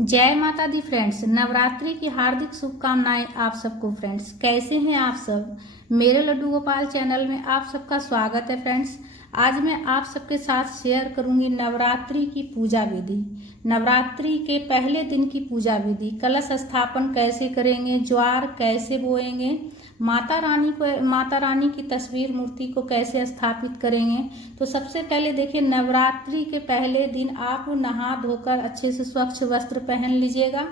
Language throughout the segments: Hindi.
जय माता दी फ्रेंड्स। नवरात्रि की हार्दिक शुभकामनाएं आप सबको। फ्रेंड्स कैसे हैं आप सब। मेरे लड्डू गोपाल चैनल में आप सबका स्वागत है। फ्रेंड्स आज मैं आप सबके साथ शेयर करूंगी नवरात्रि की पूजा विधि। नवरात्रि के पहले दिन की पूजा विधि, कलश स्थापन कैसे करेंगे, ज्वार कैसे बोएंगे, माता रानी की तस्वीर मूर्ति को कैसे स्थापित करेंगे। तो सबसे पहले देखिए, नवरात्रि के पहले दिन आप नहा धोकर अच्छे से स्वच्छ वस्त्र पहन लीजिएगा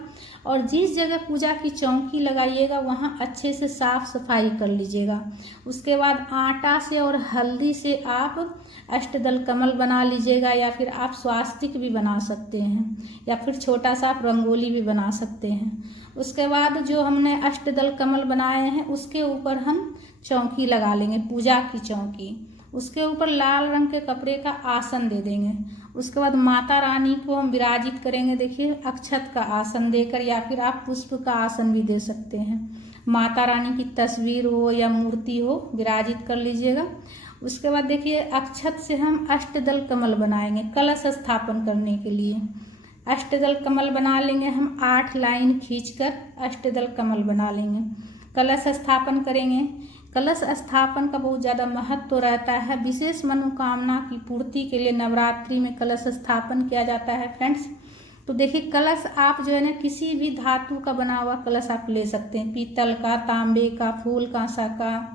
और जिस जगह पूजा की चौकी लगाइएगा वहां अच्छे से साफ सफाई कर लीजिएगा। उसके बाद आटा से और हल्दी से आप अष्टदल कमल बना लीजिएगा, या फिर आप स्वास्तिक भी बना सकते हैं, या फिर छोटा सा आप रंगोली भी बना सकते हैं। उसके बाद जो हमने अष्टदल कमल बनाए हैं उसके ऊपर हम चौकी लगा लेंगे, पूजा की चौकी। उसके ऊपर लाल रंग के कपड़े का आसन दे देंगे। उसके बाद माता रानी को हम विराजित करेंगे। देखिए, अक्षत का आसन देकर, या फिर आप पुष्प का आसन भी दे सकते हैं। माता रानी की तस्वीर हो या मूर्ति हो, विराजित कर लीजिएगा। उसके बाद देखिए, अक्षत से हम अष्टदल कमल बनाएंगे कलश स्थापन करने के लिए। अष्टदल कमल बना लेंगे हम, 8 लाइन खींचकर अष्टदल कमल बना लेंगे। कलश स्थापन करेंगे। कलश स्थापन का बहुत ज़्यादा महत्व रहता है। विशेष मनोकामना की पूर्ति के लिए नवरात्रि में कलश स्थापन किया जाता है। फ्रेंड्स तो देखिए, कलश आप जो है ना, किसी भी धातु का बना हुआ कलश आप ले सकते हैं, पीतल का, तांबे का, फूल कांसा का,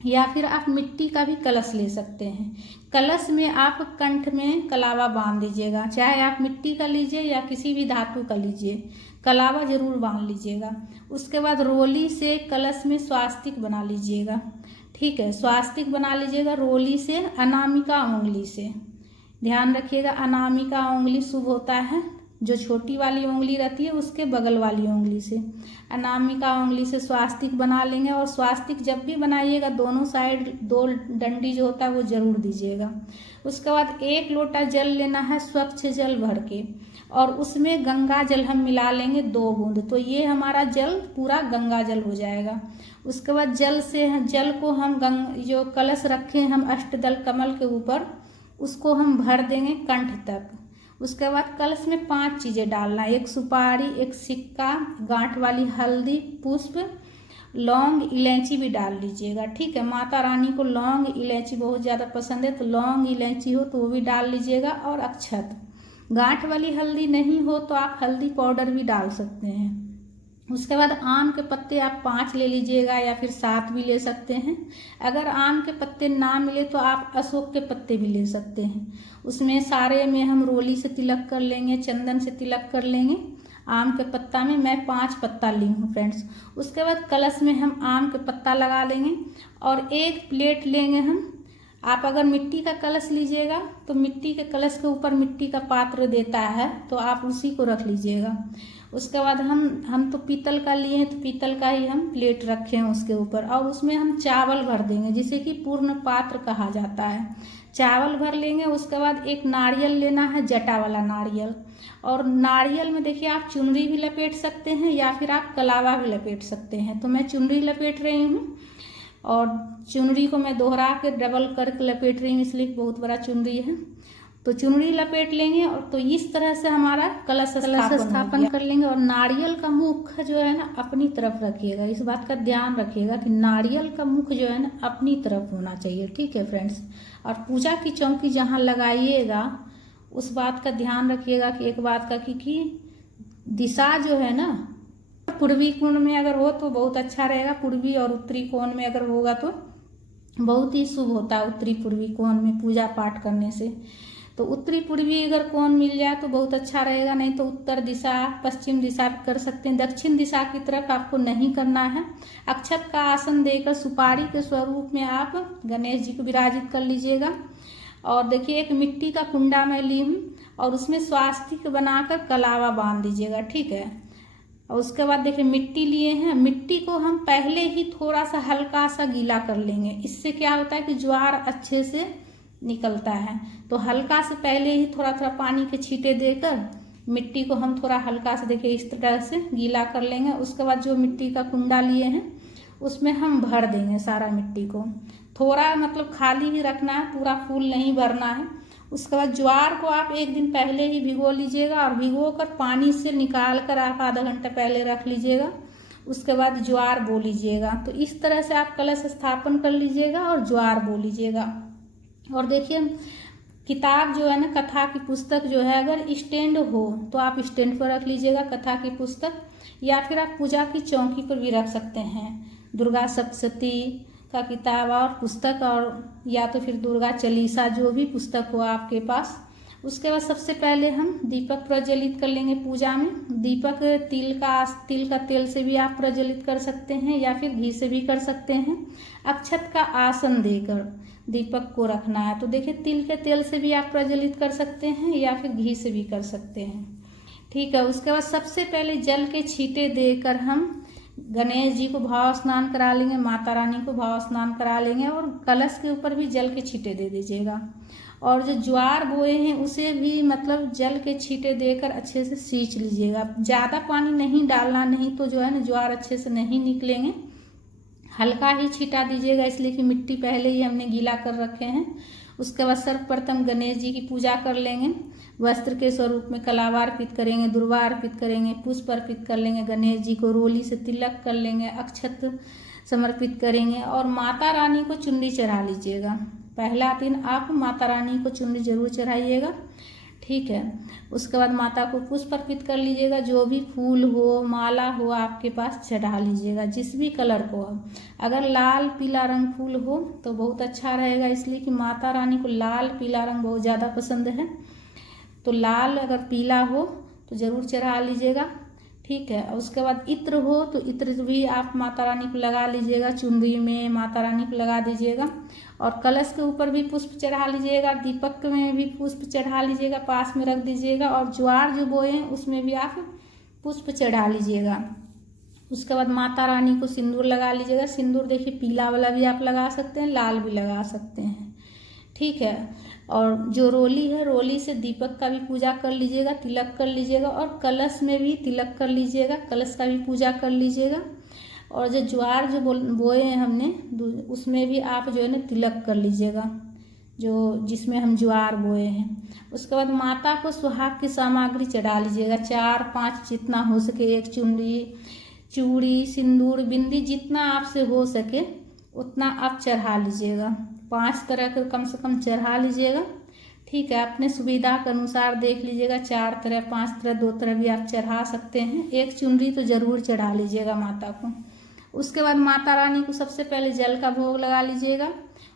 या फिर आप मिट्टी का भी कलश ले सकते हैं। कलश में आप कंठ में कलावा बांध दीजिएगा, चाहे आप मिट्टी का लीजिए या किसी भी धातु का लीजिए, कलावा जरूर बांध लीजिएगा। उसके बाद रोली से कलश में स्वास्तिक बना लीजिएगा। ठीक है, स्वास्तिक बना लीजिएगा रोली से, अनामिका उंगली से। ध्यान रखिएगा, अनामिका उंगली शुभ होता है, जो छोटी वाली उंगली रहती है उसके बगल वाली उंगली से। अनामिका उंगली से स्वास्तिक बना लेंगे। और स्वास्तिक जब भी बनाइएगा दोनों साइड 2 डंडी जो होता है वो जरूर दीजिएगा। उसके बाद 1 लोटा जल लेना है, स्वच्छ जल भर के, और उसमें गंगा जल हम मिला लेंगे 2 बूंद। तो ये हमारा जल पूरा गंगा जल हो जाएगा। उसके बाद जल को हम जो कलश रखे हम अष्टदल कमल के ऊपर, उसको हम भर देंगे कंठ तक। उसके बाद कलश में 5 चीज़ें डालना, 1 सुपारी, 1 सिक्का, गांठ वाली हल्दी, पुष्प, लौंग, इलायची भी डाल लीजिएगा। ठीक है, माता रानी को लौंग इलायची बहुत ज़्यादा पसंद है, तो लौंग इलायची हो तो वो भी डाल लीजिएगा। और अक्षत, गांठ वाली हल्दी नहीं हो तो आप हल्दी पाउडर भी डाल सकते हैं। उसके बाद आम के पत्ते आप 5 ले लीजिएगा, या फिर 7 भी ले सकते हैं। अगर आम के पत्ते ना मिले तो आप अशोक के पत्ते भी ले सकते हैं। उसमें सारे में हम रोली से तिलक कर लेंगे, चंदन से तिलक कर लेंगे। आम के पत्ता में मैं 5 पत्ता ली हूँ फ्रेंड्स। उसके बाद कलश में हम आम के पत्ता लगा लेंगे और 1 प्लेट लेंगे हम। आप अगर मिट्टी का कलश लीजिएगा तो मिट्टी के कलश के ऊपर मिट्टी का पात्र देता है, तो आप उसी को रख लीजिएगा। उसके बाद हम तो पीतल का लिए हैं, तो पीतल का ही हम प्लेट रखे हैं उसके ऊपर, और उसमें हम चावल भर देंगे, जिसे कि पूर्ण पात्र कहा जाता है। चावल भर लेंगे। उसके बाद 1 नारियल लेना है, जटा वाला नारियल। और नारियल में देखिए, आप चुनरी भी लपेट सकते हैं या फिर आप कलावा भी लपेट सकते हैं। तो मैं चुनरी लपेट रही हूँ, और चुनरी को मैं दोहरा के डबल करके लपेट रही हूँ, इसलिए बहुत बड़ा चुनरी है। तो चुनरी लपेट लेंगे, और तो इस तरह से हमारा कलश स्थापन कर लेंगे। और नारियल का मुख जो है ना अपनी तरफ रखिएगा। इस बात का ध्यान रखिएगा कि नारियल का मुख जो है ना अपनी तरफ होना चाहिए। ठीक है फ्रेंड्स। और पूजा की चौकी जहाँ लगाइएगा उस बात का ध्यान रखिएगा कि एक बात का कि दिशा जो है ना, पूर्वी कोण में अगर हो तो बहुत अच्छा रहेगा। पूर्वी और उत्तरी कोण में अगर होगा तो बहुत ही शुभ होता है, उत्तरी पूर्वी कोण में पूजा पाठ करने से। तो उत्तरी पूर्वी अगर कोण मिल जाए तो बहुत अच्छा रहेगा, नहीं तो उत्तर दिशा, पश्चिम दिशा कर सकते हैं। दक्षिण दिशा की तरफ आपको नहीं करना है। अक्षत का आसन देकर सुपारी के स्वरूप में आप गणेश जी को विराजित कर लीजिएगा। और देखिए, 1 मिट्टी का कुंडा मैं ली हूँ, और उसमें स्वास्तिक बनाकर कलावा बांध दीजिएगा। ठीक है। और उसके बाद देखिए, मिट्टी लिए हैं। मिट्टी को हम पहले ही थोड़ा सा हल्का सा गीला कर लेंगे। इससे क्या होता है कि ज्वार अच्छे से निकलता है। तो हल्का से पहले ही थोड़ा थोड़ा पानी के छींटे देकर मिट्टी को हम थोड़ा हल्का से देखिए इस तरह से गीला कर लेंगे। उसके बाद जो मिट्टी का कुंडा लिए हैं उसमें हम भर देंगे सारा मिट्टी को। थोड़ा मतलब खाली ही रखना है, पूरा फुल नहीं भरना है। उसके बाद ज्वार को आप एक दिन पहले ही भिगो लीजिएगा और भिगो कर पानी से निकाल कर आप आधा घंटा पहले रख लीजिएगा। उसके बाद ज्वार बो लीजिएगा। तो इस तरह से आप कलश स्थापन कर लीजिएगा और ज्वार बो लीजिएगा। और देखिए किताब जो है ना, कथा की पुस्तक जो है, अगर स्टैंड हो तो आप स्टैंड पर रख लीजिएगा कथा की पुस्तक, या फिर आप पूजा की चौकी पर भी रख सकते हैं। दुर्गा सप्तशती का किताब और पुस्तक, और या तो फिर दुर्गा चालीसा, जो भी पुस्तक हो आपके पास। उसके बाद सबसे पहले हम दीपक प्रज्वलित कर लेंगे पूजा में। दीपक तिल का तेल से भी आप प्रज्वलित कर सकते हैं या फिर घी से भी कर सकते हैं। अक्षत का आसन देकर दीपक को रखना है। तो देखिए तिल के तेल से भी आप प्रज्वलित कर सकते हैं या फिर घी से भी कर सकते हैं। ठीक है। उसके बाद सबसे पहले जल के छींटे देकर हम गणेश जी को भाव स्नान करा लेंगे, माता रानी को भाव स्नान करा लेंगे, और कलश के ऊपर भी जल के छींटे दे दीजिएगा। और जो ज्वार बोए हैं उसे भी मतलब जल के छींटे देकर अच्छे से सींच लीजिएगा। ज़्यादा पानी नहीं डालना, नहीं तो जो है ना ज्वार अच्छे से नहीं निकलेंगे। हल्का ही छींटा दीजिएगा, इसलिए कि मिट्टी पहले ही हमने गीला कर रखे हैं। उसके बाद सर्वप्रथम गणेश जी की पूजा कर लेंगे। वस्त्र के स्वरूप में कलावा अर्पित करेंगे, दुर्वा अर्पित करेंगे, पुष्प अर्पित कर लेंगे। गणेश जी को रोली से तिलक कर लेंगे, अक्षत समर्पित करेंगे और माता रानी को चुनरी चढ़ा लीजिएगा। पहला दिन आप माता रानी को चुनरी जरूर चढ़ाइएगा। ठीक है। उसके बाद माता को पुष्प अर्पित कर लीजिएगा। जो भी फूल हो, माला हो आपके पास चढ़ा लीजिएगा, जिस भी कलर को हो। अगर लाल पीला रंग फूल हो तो बहुत अच्छा रहेगा, इसलिए कि माता रानी को लाल पीला रंग बहुत ज़्यादा पसंद है। तो लाल अगर पीला हो तो ज़रूर चढ़ा लीजिएगा। ठीक है। उसके बाद इत्र हो तो इत्र भी आप माता रानी को लगा लीजिएगा, चुनरी में माता रानी को लगा दीजिएगा। और कलश के ऊपर भी पुष्प चढ़ा लीजिएगा, दीपक में भी पुष्प चढ़ा लीजिएगा, पास में रख दीजिएगा। और ज्वार जो बोए हैं उसमें भी आप पुष्प चढ़ा लीजिएगा। उसके बाद माता रानी को सिंदूर लगा लीजिएगा। सिंदूर देखिए पीला वाला भी आप लगा सकते हैं, लाल भी लगा सकते हैं। ठीक है। और जो रोली है, रोली से दीपक का भी पूजा कर लीजिएगा, तिलक कर लीजिएगा। और कलश में भी तिलक कर लीजिएगा, कलश का भी पूजा कर लीजिएगा। और जो ज्वार जो बोए हैं हमने, उसमें भी आप जो है ना तिलक कर लीजिएगा, जो जिसमें हम ज्वार बोए हैं। उसके बाद माता को सुहाग की सामग्री चढ़ा लीजिएगा, 4-5 जितना हो सके। एक चुनरी, चूड़ी, सिंदूर, बिंदी, जितना आपसे हो सके उतना आप चढ़ा लीजिएगा। 5 तरह के कम से कम चढ़ा लीजिएगा। ठीक है। अपने सुविधा के अनुसार देख लीजिएगा, 4 तरह, 5 तरह, 2 तरह भी आप चढ़ा सकते हैं। एक चुनरी तो ज़रूर चढ़ा लीजिएगा माता को। उसके बाद माता रानी को सबसे पहले जल का भोग लगा लीजिएगा।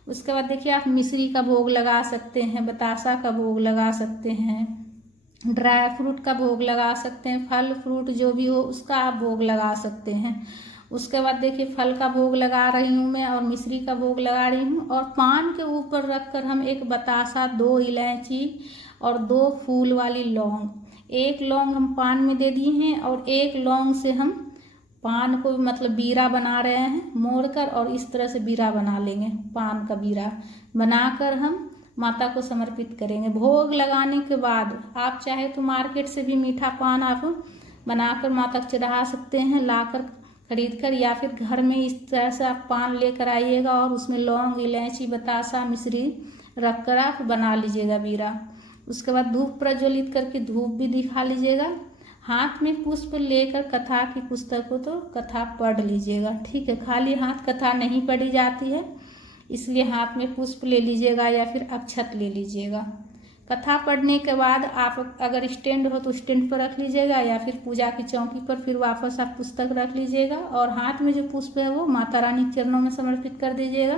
उसके बाद देखिए आप मिश्री का भोग लगा सकते हैं, बतासा का भोग लगा सकते हैं, ड्राई फ्रूट का भोग लगा सकते हैं, फल फ्रूट जो भी हो उसका आप भोग लगा सकते हैं। उसके बाद देखिए फल का भोग लगा रही हूँ मैं और मिश्री का भोग लगा रही हूँ। और पान के ऊपर रखकर हम एक बतासा, 2 इलायची और 2 फूल वाली लौंग, 1 लौंग हम पान में दे दी हैं और 1 लौंग से हम पान को मतलब बीरा बना रहे हैं मोड़कर, और इस तरह से बीरा बना लेंगे। पान का बीरा बनाकर हम माता को समर्पित करेंगे। भोग लगाने के बाद आप चाहे तो मार्केट से भी मीठा पान आप बनाकर माता को चढ़ा सकते हैं, लाकर खरीद कर, या फिर घर में इस तरह से आप पान लेकर आइएगा और उसमें लौंग, इलायची, बतासा, मिश्री रख कर आप बना लीजिएगा बीरा। उसके बाद धूप प्रज्वलित करके धूप भी दिखा लीजिएगा। हाथ में पुष्प लेकर कथा की पुस्तक को तो कथा पढ़ लीजिएगा। ठीक है। खाली हाथ कथा नहीं पढ़ी जाती है, इसलिए हाथ में पुष्प ले लीजिएगा या फिर अक्षत ले लीजिएगा। कथा पढ़ने के बाद आप अगर स्टैंड हो तो स्टैंड पर रख लीजिएगा, या फिर पूजा की चौकी पर फिर वापस आप पुस्तक रख लीजिएगा। और हाथ में जो पुष्प है वो माता रानी के चरणों में समर्पित कर दीजिएगा।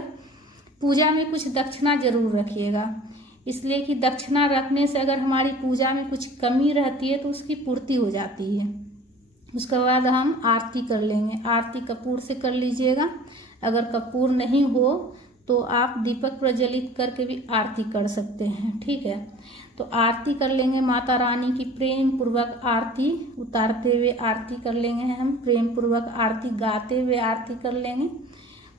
पूजा में कुछ दक्षिणा जरूर रखिएगा, इसलिए कि दक्षिणा रखने से अगर हमारी पूजा में कुछ कमी रहती है तो उसकी पूर्ति हो जाती है। उसके बाद हम आरती कर लेंगे। आरती कपूर से कर लीजिएगा। अगर कपूर नहीं हो तो आप दीपक प्रज्वलित करके भी आरती कर सकते हैं। ठीक है। तो आरती कर लेंगे, माता रानी की प्रेम पूर्वक आरती उतारते हुए आरती कर लेंगे। हम प्रेम पूर्वक आरती गाते हुए आरती कर लेंगे।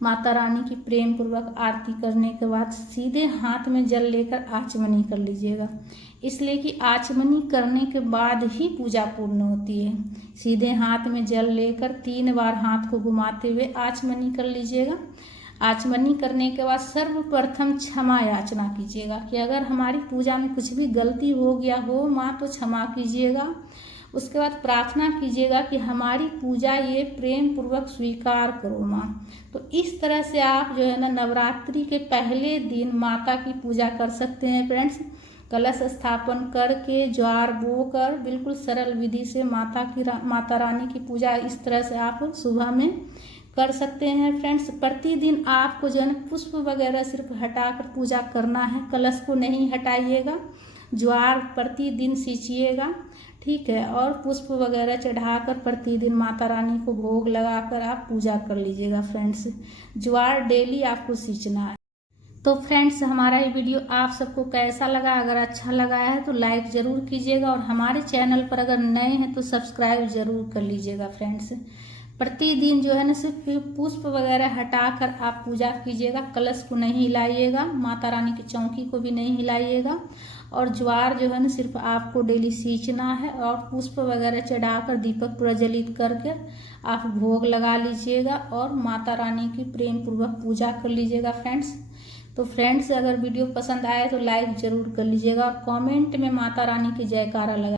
माता रानी की प्रेम पूर्वक आरती करने के बाद सीधे हाथ में जल लेकर आचमनी कर लीजिएगा, इसलिए कि आचमनी करने के बाद ही पूजा पूर्ण होती है। सीधे हाथ में जल लेकर 3 बार हाथ को घुमाते हुए आचमनी कर लीजिएगा। आचमनी करने के बाद सर्वप्रथम क्षमा याचना कीजिएगा कि अगर हमारी पूजा में कुछ भी गलती हो गया हो माँ तो क्षमा कीजिएगा। उसके बाद प्रार्थना कीजिएगा कि हमारी पूजा ये प्रेम पूर्वक स्वीकार करो माँ। तो इस तरह से आप जो है ना नवरात्रि के पहले दिन माता की पूजा कर सकते हैं फ्रेंड्स। कलश स्थापन करके ज्वार बोकर बिल्कुल सरल विधि से माता रानी की पूजा इस तरह से आप सुबह में कर सकते हैं फ्रेंड्स। प्रतिदिन आपको जो है पुष्प वगैरह सिर्फ हटाकर पूजा करना है, कलश को नहीं हटाइएगा। ज्वार प्रतिदिन सींचिएगा, ठीक है, और पुष्प वगैरह चढ़ाकर प्रतिदिन माता रानी को भोग लगाकर आप पूजा कर लीजिएगा फ्रेंड्स। ज्वार डेली आपको सींचना है। तो फ्रेंड्स हमारा ये वीडियो आप सबको कैसा लगा? अगर अच्छा लगा है तो लाइक ज़रूर कीजिएगा और हमारे चैनल पर अगर नए हैं तो सब्सक्राइब ज़रूर कर लीजिएगा फ्रेंड्स। प्रतिदिन जो है ना सिर्फ पुष्प वगैरह हटाकर आप पूजा कीजिएगा, कलश को नहीं हिलाइएगा, माता रानी की चौकी को भी नहीं हिलाइएगा। और ज्वार जो है ना सिर्फ आपको डेली सींचना है और पुष्प वगैरह चढ़ाकर दीपक प्रज्वलित करके आप भोग लगा लीजिएगा और माता रानी की प्रेम पूर्वक पूजा कर लीजिएगा फ्रेंड्स। तो फ्रेंड्स अगर वीडियो पसंद आए तो लाइक ज़रूर कर लीजिएगा और कमेंट में माता रानी की जयकारा लगा